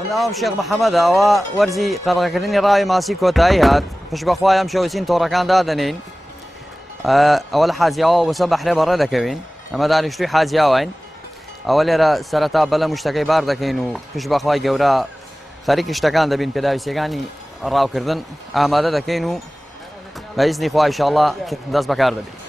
من ناوم شيخ محمد ئەوە وەرزی قەدەغەکردنی ڕاوی ماسی کۆتایی هات پشت بەخوای ئەم شەوچین تۆڕەکان دادەنین ئەوە لە حاجیاوە وەسە بەحرێ بەڕێ دەکەوین ئەمە دانیشتووی حاجیاوین ئەوە لێرە سەرەتا بەلەم شتەکەی بار دەکەین و پشت بەخوای گەورە خەریکی شتەکان دەبین پێداویستیەکانی ڕاوکردن ئامادە دەکەین و بە ئیزنی خوا ئینشاءڵڵا دەست بەکار دەبین.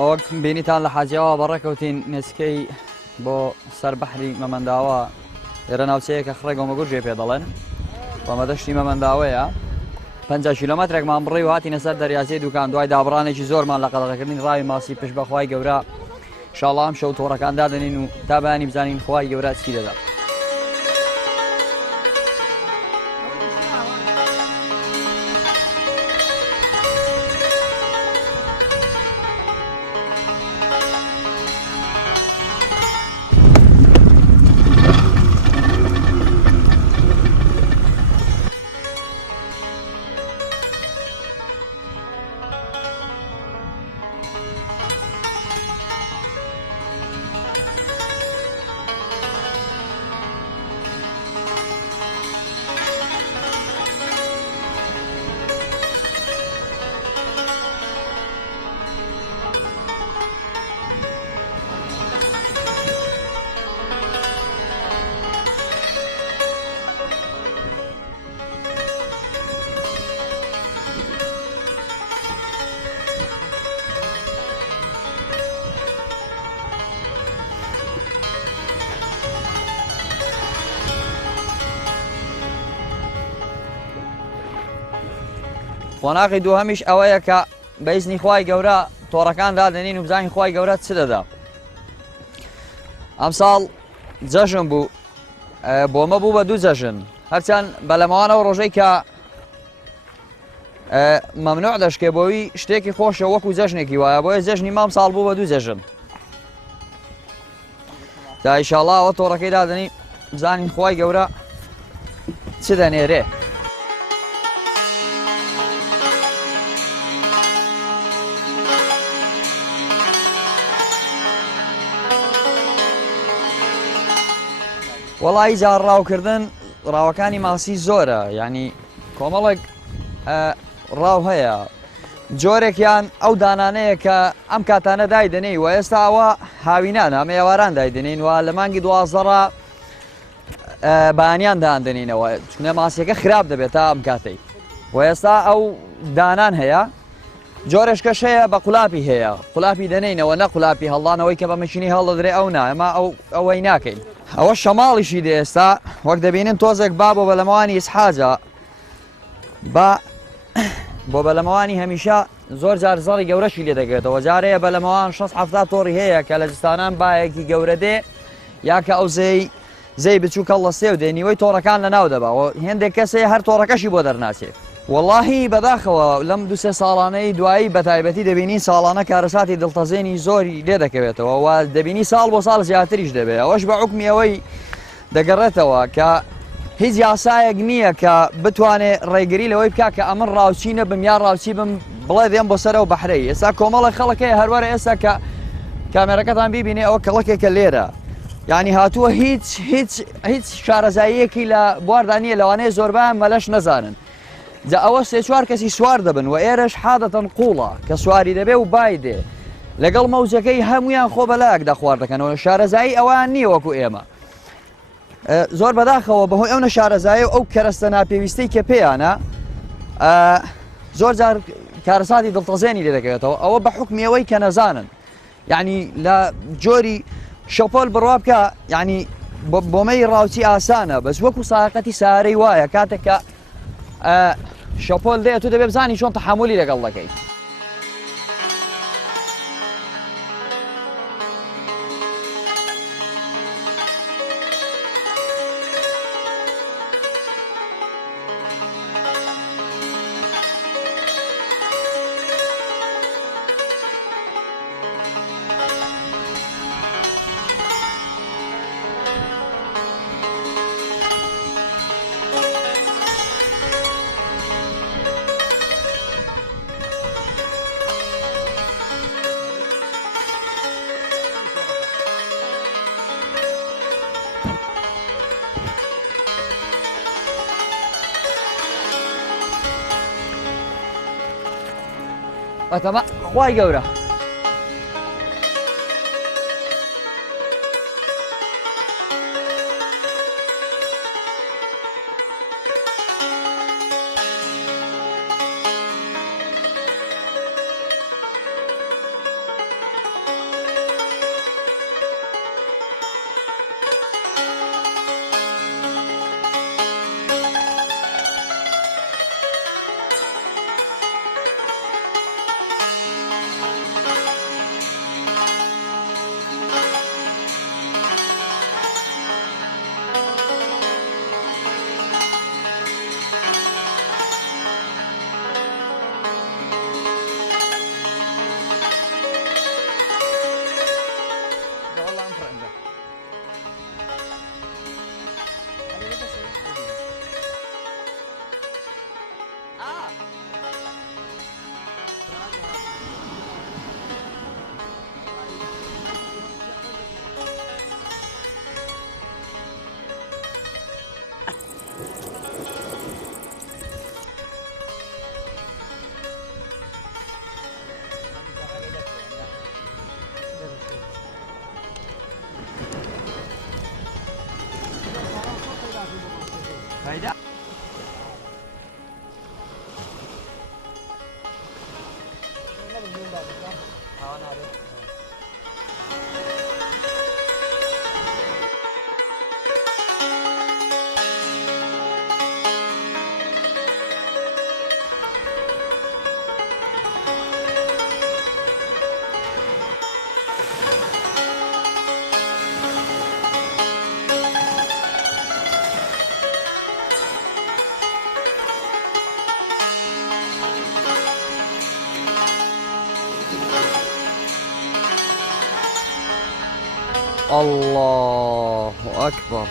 ئەوە بینیتان لە حاجیاوە بەڕێکەوتین نێسکەی بۆ سەر بەحری مەمەنداوە لێرە ناوچەیەکە خڕێگۆمەگوور جێ پێ دەڵێن بەمە دەشتی مەمەنداوەیە 50 کیلۆمەترێکمان بڕی و هاتینە سەر دەریاچەی دوکان دوای دابڕانێکی زۆرمان لە قەدەغەکردنی ڕاوی ماسی پشت بەخوای گەورە ئینشاڵڵا ئەم شەو تۆڕەکان دادەنین و تا بەیانی بزانین خوای گەورە چی دەدات. خۆناغی دووهەمیش ئەوەیە کە بە ئیزنی خوای گەورە تۆڕەکان دادەنین و بزانین خوای گەورە چ دەدا. ئەم ساڵ جەژن بوو بۆمە بوو بە دوو جەژن هەرچەند بەلەمەوانەوە ڕۆژەی کە مەمنوع دەشکێ بۆی شتێکی خۆشە وەکو جەژنێکی وایە بۆیە جەژنی مام ساڵ بوو بە دوو جەژن تا ئینشاڵڵا ئەوە تۆڕەکەی دادەنی بزانین خوای گەورە چ دەنێرێ. وەڵی جار ڕاوکردن ڕاوەکانی ماسی زۆرە یعنی کۆمەڵێک ڕاو هەیە جۆرێکیان ئەو دانانەیە کە ئەم کاتانە دایدنەی و ئێستا ئەوە هاوینان ئەمە ئێواران دایدنین و لە مانگی 12 بەیانیان داهاندنینەوە چونە ماسیەکە خراپ دەبێت تا ئەم کاتەی و ئێستا ئەو دانان هەیە جۆرێشکەش هەیە بە قولاپی هەیە قولاپی دەنینەوە نە قولاپی هەڵدانەوەی کە بە مەشینی هەڵدەدرێ ئەو نا ئەمە ئەوەی ناکەین ئەوە شەماڵیشی دێ ئێستا وەک دەبینن تۆزێک با بۆ بەلەمەوانی ئیسحاجە بۆ بەلەمەوانی هەمیشە زۆر جار زەڵی گەورەشی لێ دەگرێتەوە جارەیە بەلەمەوان 6-7 تۆڕی هەیە کە لە جستانان باەکی گەورە دێ یاکە ئەو زەی بچوو کەڵ لە سێو دێ نیوەی تۆڕەکان لە ناو دەبا و هێندێک کەسێ هەر تۆڕەکەشی بۆ دەرناچێت واللهی بەداخەوە لەم دو سێ ساڵانەی دوایی بە تایبەتی دەبینی ساڵانە کارەساتی دڵتەزێنی زۆری لێ دەکەوێتەوە و دەبینی ساڵ بۆ ساڵ زیاتریش دەبێت ئەوەش بە حکمی ئەوەی دەگەڕێتەوە کە هیچ یاسایەک نییە کە بتوانێت ڕێگری لەوەی بکە کە ئەمن ڕاوچی نەبم یا ڕاوچی بم بڵێ دێم بۆ سەرەوە بەحرەی ئێستا کۆمەڵی خەڵکەیە هەروەرە ئێستا کە کامێرەکەتان بیبینێ ئەوە کەڵکێکە لێرە یعنی هاتووە هیچ شارەزاییەکی لە بواردانیە لەوانەیە زۆربیان مەلەش نەزانن جا ئەوە سێ چوار کەسی سوار دەبن و ئێرەش حادەتەن قوڵە کە سواری دەبێ و بای دێ لەگەڵ مەوجەکەی هەمویان خۆ بەلایەکدا خوار دەکەنەوە شارەزایی ئەوان نییە وەکو ئێمە زۆر بەداخەوە بەهۆی ئەو نەشارەزایی و ئەو کەرەستە ناپێویستەی کە پێیانە زۆر جار کارەساتی دڵتەزێنی لێ دەکەوێتەوە ئەوە بە حکمیەوەی کە نەزانن یعنی لە جۆری شەپۆل بڕوا بکە یعنی بۆمەی ڕاوچی ئاسانە بەس وەکو ساقەتی سارەی وایە کاتێککە شەپۆل دێت تو دەبێ بزانی چۆن تەحملی لەگەڵ دەکەی بەتەمە خوای گەورە فايدة الله أكبر.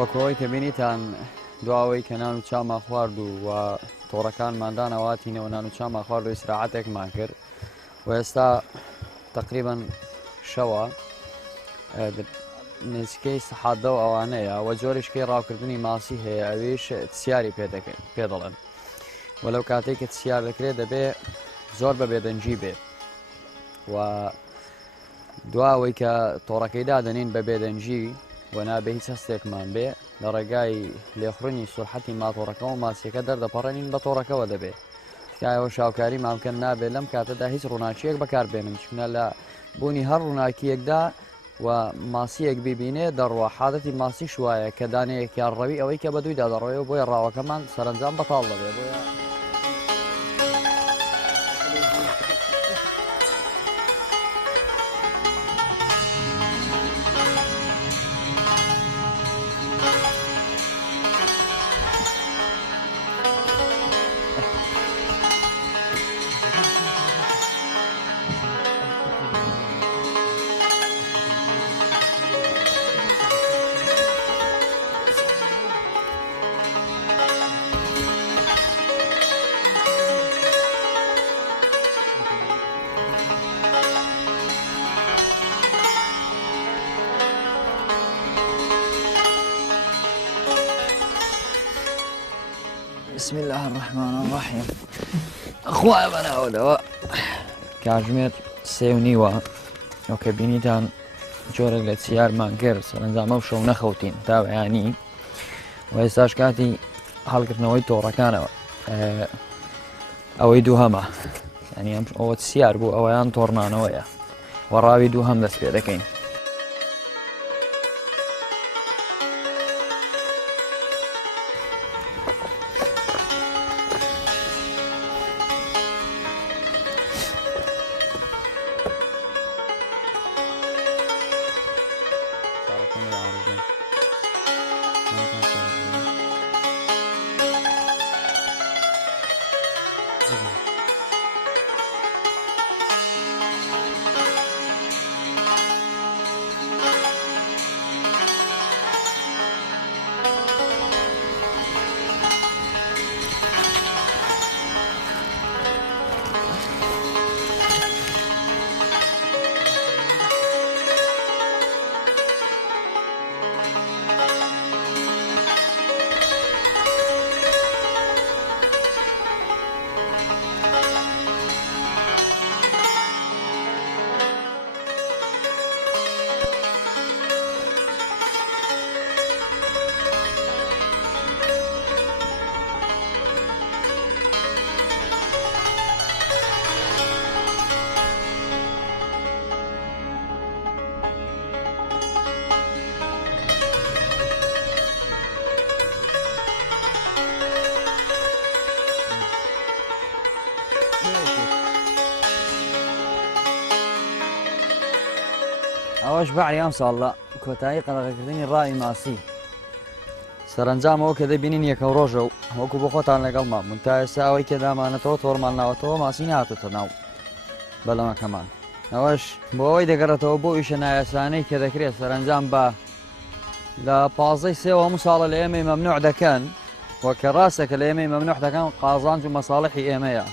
وەکەوەی کە بینیتان دواوەی کە نان و چامان خوارد و تۆڕەکانمان دانەواتینەوە نان و چامان خوارد و ئیسراحەتێکمان کرد و ئێستا تقریبا شەوە نزیکەی سەحادە و ئەوانەیە و جۆریشکەی ڕاوکردنی ماسی هەیە ئەویش تسیاری پێ دەڵێن و لەو کاتێک کە تسیار دەکرێت دەبێ زۆر بە بێدەنجی بێت و دواوەی کە تۆڕەکەی دادەنین بە بێدەنجی و نابێ هیچ هەستێکمان بێ لە ڕێگای لێخڕنی سورحەتی ماتۆڕەکە و ماسیەکە دەردەپەڕێنین بە تۆڕەکەەوە دەبێت تایەوە شاوکاری مامکەن نابێت لەم کاتەدا هیچ ڕووناکیەک بەکاربێنن چونە لە بوونی هەر ڕووناکیەکدا و ماسیەک ببینێ دەڕوە حادەتی ماسیش وایە کە دانەیەکیان ڕەوی ئەوەی کە بە دوویدا دەڕۆیەوە بۆیە ڕاوەکەمان سەرنجام بەتاڵ دەبێ بۆیە بسم الله الرحمن الرحيم أخوة بنا ودواء كاجمير سيونيوا وكبينيتان جورك لتسيار ما كير سرنزام وشو نخوتين تابعاني ويستاش كاتي حلقة نوي تورا كان أويدو هما يعني أو تسيار بو أويان تورنا نويا وراوي دو هم دس بيدكين ئەوەش بەعری ئەم ساڵە کۆتایی قەدەغەکردنی ڕای ماسی سەرنجامەوە کە دەبینین یەکەم ڕۆژە و وەکو بۆ خۆتان لەگەڵمان بوون تا ئێستا ئەوەی کە دامانێتەوە تۆڕمان ناوەتەوە ماسی نهاتۆتە ناو بەلەمەکەمان ئەوەش بۆ ئەوەی دەگەڕێتەوە بۆ ئیشە نایاسانەی کە دەکرێت سەرنجام بە لە 15 سێوە هەموو ساڵە لە ئێمەی مەمنوع دەکەن وەکە ڕاستەکە لە ئێمەی مەمنوع دەکەن قازانج و مەساڵحی ئێمەیە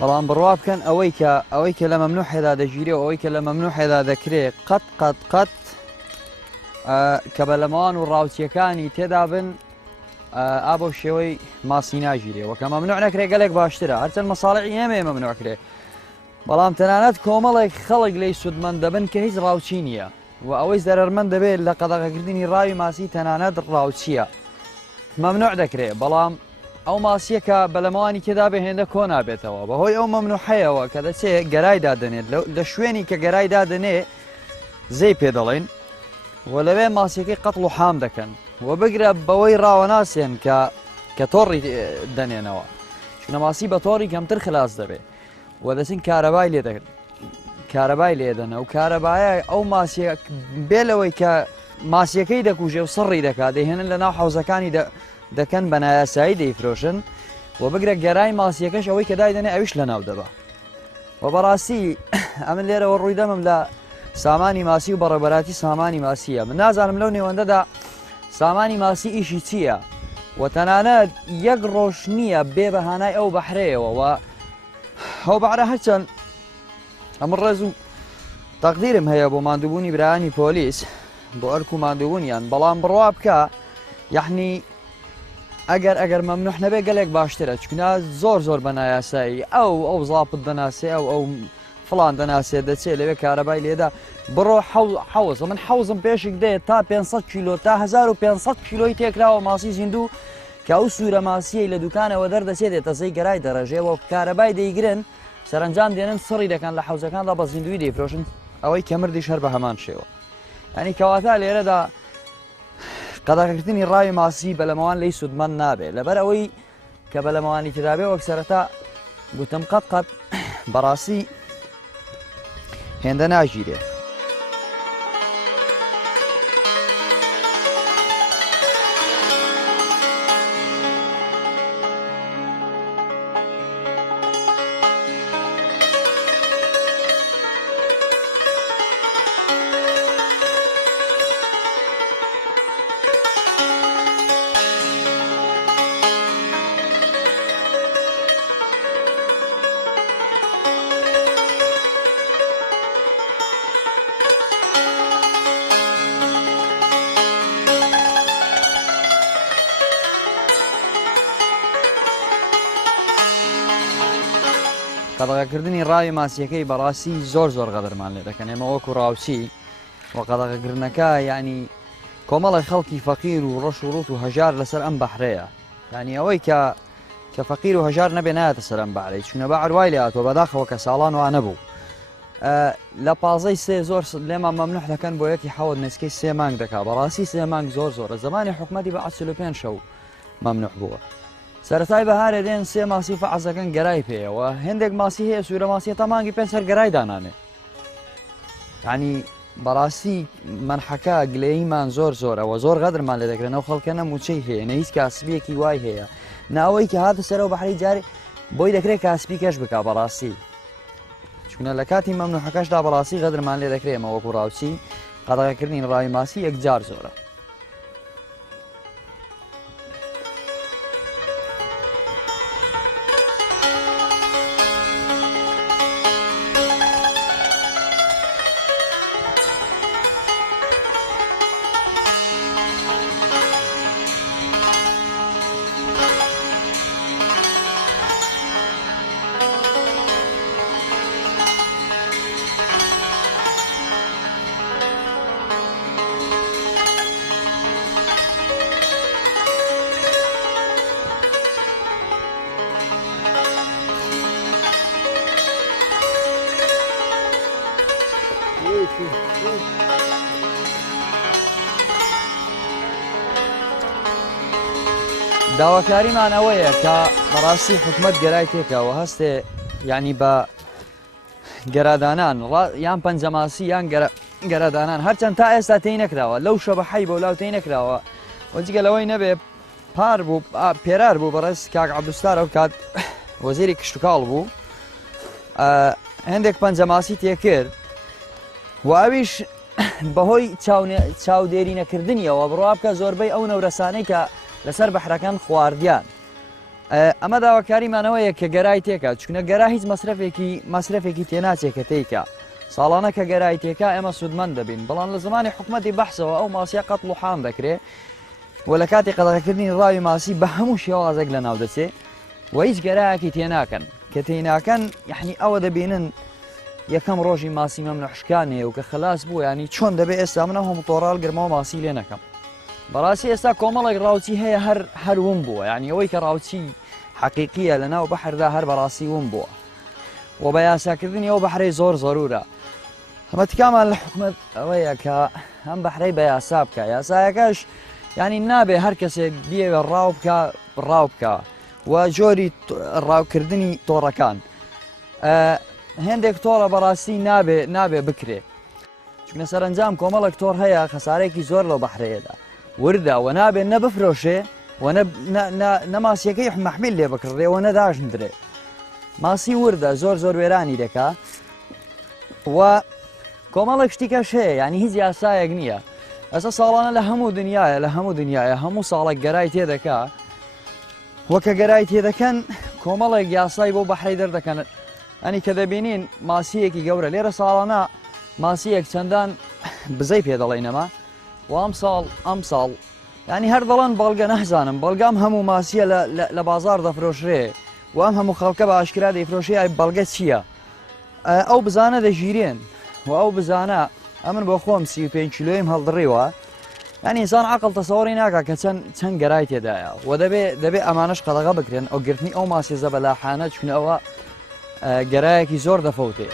بەڵام بڕوا بکەن ئەوەی کە لە مەمنوعێدا دەژیرێ و ئەوەی کە لە مەمنوعێدا دەکرێت قەت کە بەلەمەوان و ڕاوچیەکانی تێدا بن ئابۆ شێوەی ماسی ناژیرێ وەکە مەمنوع نەکرێ گەلێک باشترە هەرچەند مەساڵحی ئێمەیە مەمنوع کرێ بەڵام تەنانەت کۆمەڵێک خەڵک لەی سودمەند دەبن کە هیچ ڕاوچی نییە و ئەوەی زەرمەند دەبێت لە قەدەغەکردنی ڕاوی ماسی تەنانەت ڕاوچیە مەمنوع دەکرێت بەڵام ئەو ماسیە کە بەلەمەوانی تێدا بهێندە کۆ نابێتەوە بەهۆی ئەو مەمنوعەیەوە کە دەچێت گەرای دادنێت لە شوێنی کە گەرای دادنێ زەی پێ دەڵێن و لەوێ ماسیەکەی قەتڵ و حام دەکەن و بگرە بەوەی ڕاوەناسێن کە تۆڕی دەنێنەوە چونە ماسی بە تۆڕی کەمتر خلاص دەبێت و دەچین کارەبای لێدەنە و کارەبایە ئەو ماسیە بێ لەوەی کە ماسیەکەی دەکوژێ و سڕی دەکات دەهێنن لە ناو حوزەکانی دەکەن بە نایاسایی دەیفرۆشن و بگرە گەرای ماسیەکەش ئەوەی کە دایدەنێ ئەویش لە ناو دەبا و بەڕاستی ئەمن لێرەوە ڕووی دەمم لە سامانی ماسی و بەڕێبەراتی سامانی ماسیە من نازانم لەو نێوەندەدا سامانی ماسی ئیشی چییە و تەنانەت یەک ڕۆژ نییە بێ بەهانای ئەو بەحرەیەوە و ئەو بەحرە هەرچەند ئەمە ڕێز و تەقدیرم هەیە بۆ ماندووبوونی برایانی پۆلیس بۆ ئەرک و ماندووبوونیان بەڵام بڕوا بکە یحنی ئەگەر مەمنوع نەبێ گەلێک باشترە چکنا زۆر بە نایاسایی ئەو زاپت دەناسێ ئەو فڵان دەناسێ دەچێت لەوێ کارەبای لێدا بڕۆ حەوز من حەوزم پێشێک دێت تا 500 کیلۆ تا 1500 کیلۆی تێکراوە ماسی زیندوو کە ئەو سوورە ماسیەی لە دوکانەوە دەردەچێت دێتەزەی گەرای دەڕێژێەوە کارەبای دەیگرن سەرنجام دێنن سڕی دەکەن لە حەوزەکاندا بە زیندوی دەیفرۆشن ئەوەی کە مردیش هەر بە هەمان شێوە. ینی کەواتە لێرەدا قەدەغەکردنی ڕاوی ماسی بەلەمەوان لی سوودمەند نابێت لەبەر ئەوەی کە بەلەمەوانی تدابێ وەک سەرەتا گوتم قەت بەڕاستی هێندە ناژیرێ. قەدەغەکردنی ڕاوی ماسیەکەی بەڕاستی زۆر قەدرمان لێ دەکەن ئێمە وەکو ڕاوچی و قەدەغەکردنەکە ینی کۆمەڵی خەڵکی فەقیر و ڕەش و ڕوت و هەژار لەسەر ئەم بەحرەیە ینی ئەوەی کە فەقیر و هەژار نەبێ نایەتە سەر ئەم بەحرەی چونە بەعر وای لێ هاتووە بەداخەوە کە ساڵان وا نەبوو لە پازەی سێ زۆر لێمان مەمنوح دەکەن بۆ یەکی حەوت نسکەی 3 مانگ دەکا بەڕاستی 3 مانگ زۆرە زمانی حکومەتی بە 45 شەو مەمنوح بووە. سەرەتای بەهارێ دێن 3 ماسی فەعەزەکەن گەرای پێیەوە هەندێک ماسی هەیە سوورە ماسیە تا مانگی 5 سەر گەرای دانانێ. ینی بەڕاستی منحەکە گلەییمان زۆرەوە زۆر غەدرمان لێ دەکرێنەوە خەڵکە نەموچەی هەیە نە هیچ کاسبیەکی وای هەیە ناوەی کە هاتە سەرەوە بەحری جارێ بۆی دەکرێت کاسبی کەش بکا بەڕاستی چونە لە کاتی مەمنوحەکەشدا بەڕاستی غەدرمان لێ دەکرێمە وەکو ڕاوچی قەدەغەکردنی ڕاوی ماسی یەکجار زۆرە. داواکاریمان ئەوەیە کە بەڕاستی حکومەت گەرای تێکەوە هەستێ ینی بە گەرادانان یان پەنجەماسی یان گەرادانان هەرچەند تا ئێستا تێی نەکراوە لەو شەبەحەی بۆ لاو تێی نەکراوە وەجگە لەوەی نەبێ پار بوو پێرار بوو بەڕێز کاک عەبدولستار ئەو کات وەزیری کشتتوکاڵ بوو هەندێک پەنجەماسی تێکرد و ئەویش بەهۆی چاودێری نەکردنیەوە بڕوا بکە زۆربەی ئەو نەورەسانەی کە لەسەر بەحرەکان خواردیان ئەمە داواکاریمانەوەیە کە گەرای تێکە چونە گەرا هیچ مەسرفێکی تێناچێت کە تێیکە ساڵانە کە گەرای تێکا ئێمە سوودمەند دەبین بەڵام لە زمانی حکومەتی بەحسەوە ئەو ماسیە قەت لوحان دەکرێت و لە کاتی قەدەغەکردنی ڕاوی ماسی بە هەموو شێوازێک لە ناو دەچێت و هیچ گەرایەکی تێناکەن کە تێناکەن یعنی ئەوە دەبینن یەکەم ڕۆژی ماسی مەمنوحشکانێ و کە خلاص بوو ینی چۆن دەبێت ئێستا منە هەموو تۆڕال گرمەوە ماسی لێ نەکەم بەڕاستی ئێستا کۆمەڵێک ڕاوچی هەیە هەروم بووە ینی ئەوەی کە ڕاوچی حەقیقیە لە ناو بەحردا هەر بەڕاستی وم بووە و بە یاساکردنی ئەو بەحرەی زۆر زەرورە ئەمە تکامان لە حکومەت ئەوەیە کە ئەم بەحرەی بە یاسا بکە یاسایەکەش ینی نابێ هەر کەسێک بیەوێ ڕاو بکە و جۆری ڕاوکردنی تۆڕەکان هەندێک تۆڕە بەڕاستی نابێ بکرێ چونکە سەرنجام کۆمەڵێک تۆڕ هەیە خەسارێکی زۆر لەو بەحرەیەدا وردا و نابێت نەبفرۆشێ و نەماسیەکەی مەحمیل لێ بکڕێ و نەداژندرێ ماسی وردە زۆر وێرانی دەکا و کۆمەڵێک شتیکەش هەیە ینی هیچ یاسایەک نییە ئەستا ساڵانە لە هەموو دنیاە هەموو ساڵێک گەرای تێدەکا وەکە گەرای تێدەکەن کۆمەڵێک یاسای بۆ بەحرەی دەردەکەن ئەنی کە دەبینین ماسیەکی گەورە لێرە ساڵانە ماسیەک چەندان بزەی پێ دەڵێنەما و ئەم ساڵ ینی هەر دەڵێن بەڵگە نەحزانم بەڵگام هەموو ماسیە لە بازار دەفرۆشرێ و ئەم هەموو خەڵکە بە ئاشکرا دەیفرۆشی ئای بەڵگە چییە ئەو بزانە دەژیرێن و ئەو بزانە ئەمن بۆ خۆم 35 کیلۆیم هەڵدڕیوە ینی ئینسان عەقڵ تەسەووڕی ناکات کە چەند گەرای تێدایە و دەبێ ئەمانەش قەدەغە بکرێن ئەو گرتنی ئەو ماسیێزە بەلاحانە چونە ئەوە گەرایەکی زۆر دەفەوتێ